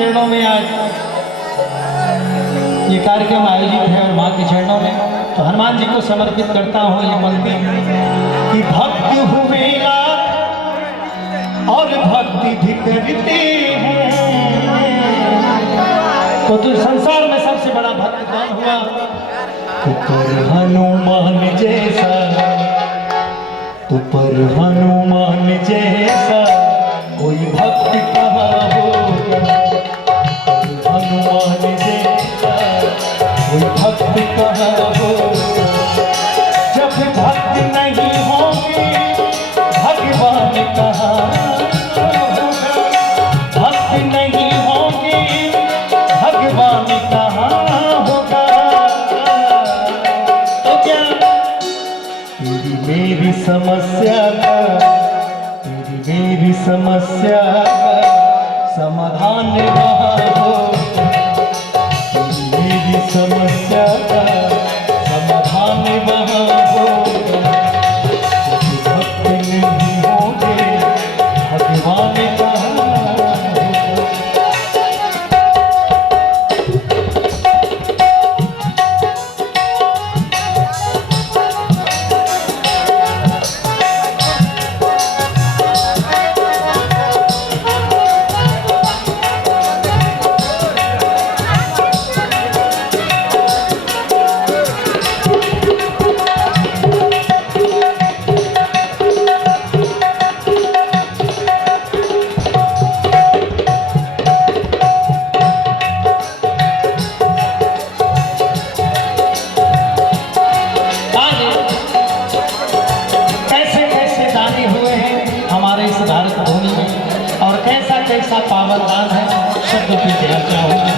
चरणों में आज ये कार्यक्रम आयोजित है और माँ के चरणों में तो हनुमान जी को समर्पित करता हूँ ये पंक्ति कि भक्त हुए और भक्ति भी करते हैं। तो संसार में सबसे बड़ा भक्त कौन हुआ? तो पर हनुमान जैसा, तो पर हनुमान जैसा कोई भक्त कहाँ होगा? हनुमान जैसा कोई भक्त कहाँ होगा? जब भक्त नहीं होंगे भगवान कहाँ होगा? भक्त नहीं होंगे भगवान कहाँ होगा? तो क्या तेरी मेरी समस्या का, तेरी मेरी समस्या का समाधान वहाँ हो? तेरी मेरी समस्या का समाधान वहाँ हो? भक्त नहीं होंगे भगवान कहाँ कैसा पावन दान है, शब्द की चर्चा होगी।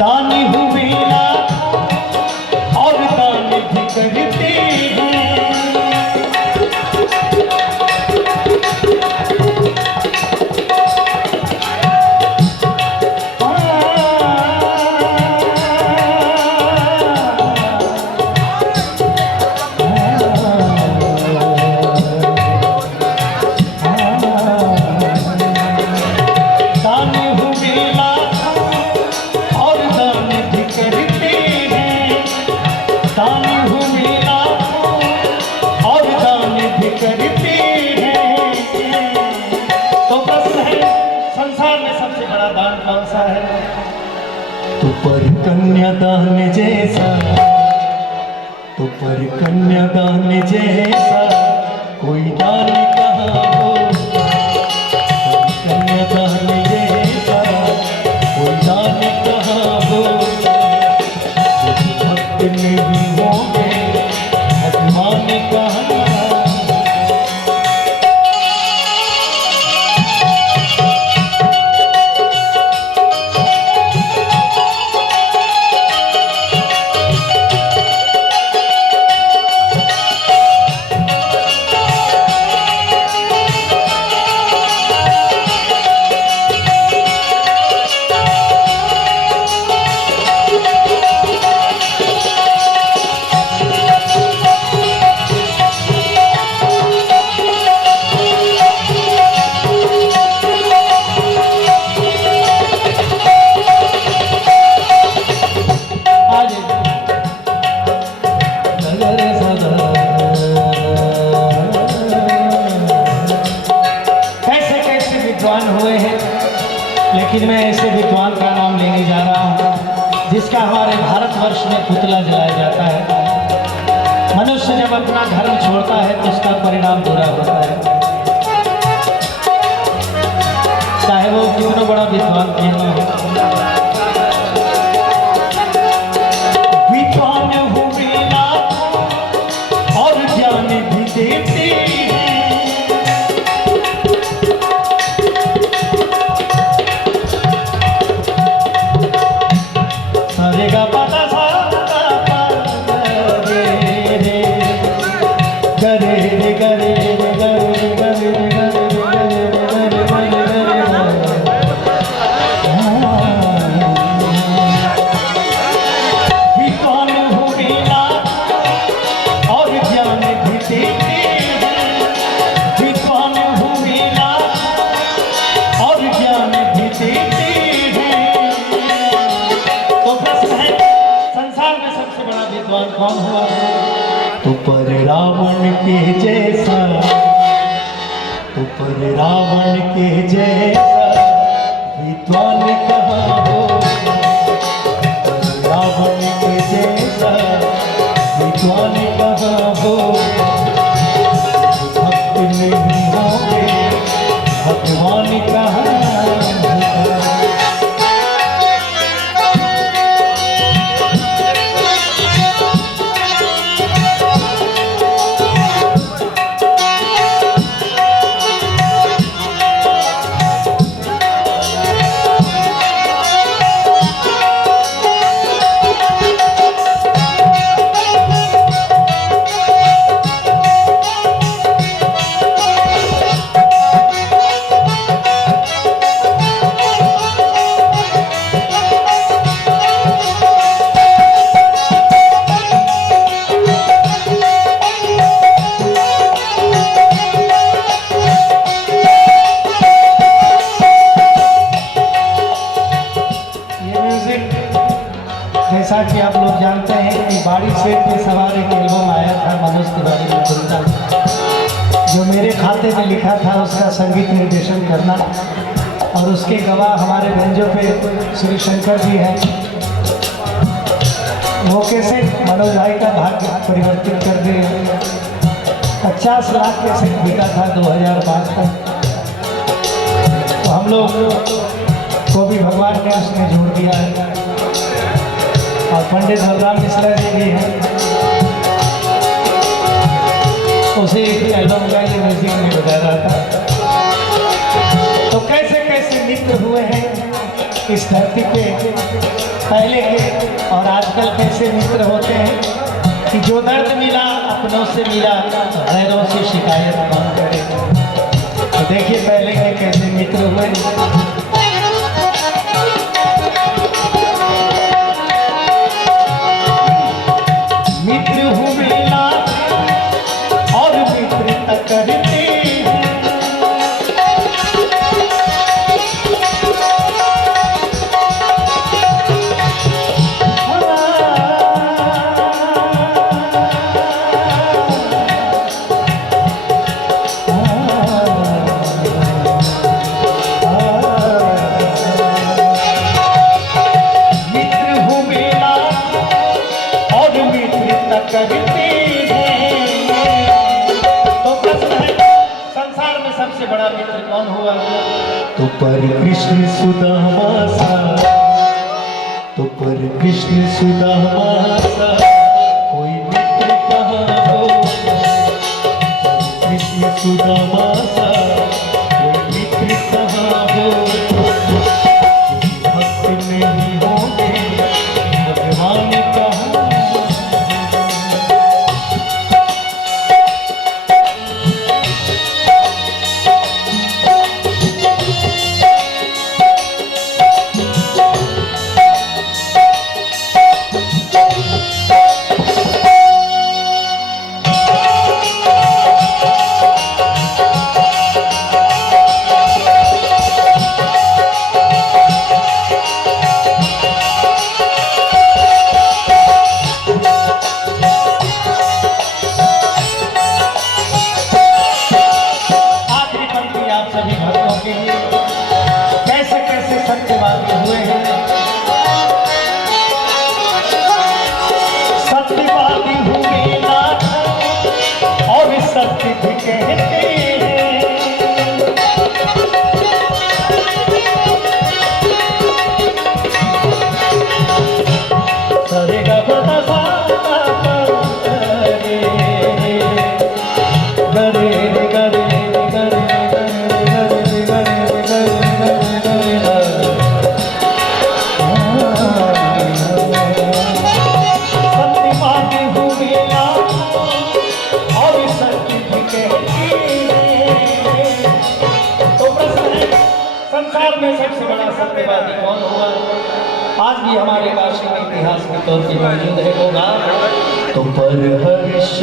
दानी हुए ना और दान भी करते हैं। तो पर कन्यादान जैसा, तो पर कन्यादान जैसा कोई दान कहाँ हो? कन्यादान जैसा कोई दान कहाँ हो? भक्त नहीं होंगे भगवान कहाँ? हुए हैं, लेकिन मैं ऐसे विद्वान का नाम लेने जा रहा हूँ जिसका हमारे भारतवर्ष में पुतला जलाया जाता है। मनुष्य जब अपना धर्म छोड़ता है तो उसका परिणाम बुरा होता है, चाहे वो कितना बड़ा विद्वान क्यों न हो। विद्वान हुए ना और ज्ञान भी देते हैं। विद्वान रावण के जैसा, तो पर रावण के जैसा विद्वान कहाँ हो। रावण के जैसा विद्वान कहाँ हो। भक्त नहीं होंगे भगवान कहाँ हो। जैसा कि आप लोग जानते हैं कि बाड़ी सेठ पे सवार एक एल्बम आया था मनोज तिवारी का, जो मेरे खाते में लिखा था उसका संगीत निर्देशन करना, और उसके गवाह हमारे बेंजो पे श्री शंकर जी हैं। वो कैसे मनोज भाई का भाग्य परिवर्तित कर दिए। 50 लाख कैसे बिका था 2005 तक। तो हम लोग को भी भगवान ने उसमें जोड़ दिया है, और पंडित बलराम मिश्रा जी भी हैं, उसे एक एल्बम का ये म्यूजिक में बजा रहा था। तो कैसे कैसे मित्र हुए हैं इस धरती पे, पहले के और आजकल कैसे मित्र होते हैं कि जो दर्द मिला अपनों से मिला, गैरों से शिकायत कौन करे। तो देखिए पहले के कैसे मित्र हुए। सबसे बड़ा मित्र कौन हुआ? तो पर कृष्ण सुदामा सा, तो पर कृष्ण सुदामा सा कोई मित्र कहाँ हो। कृष्ण सुदामा सा कोई मित्र कहाँ हो। भक्त नहीं होंगे भगवान कहाँ। संसार में सबसे बड़ा सत्यवादी कौन हुआ? आज भी हमारे काशी के इतिहास के तौर पर मौजूद है होगा। तो पर हर्ष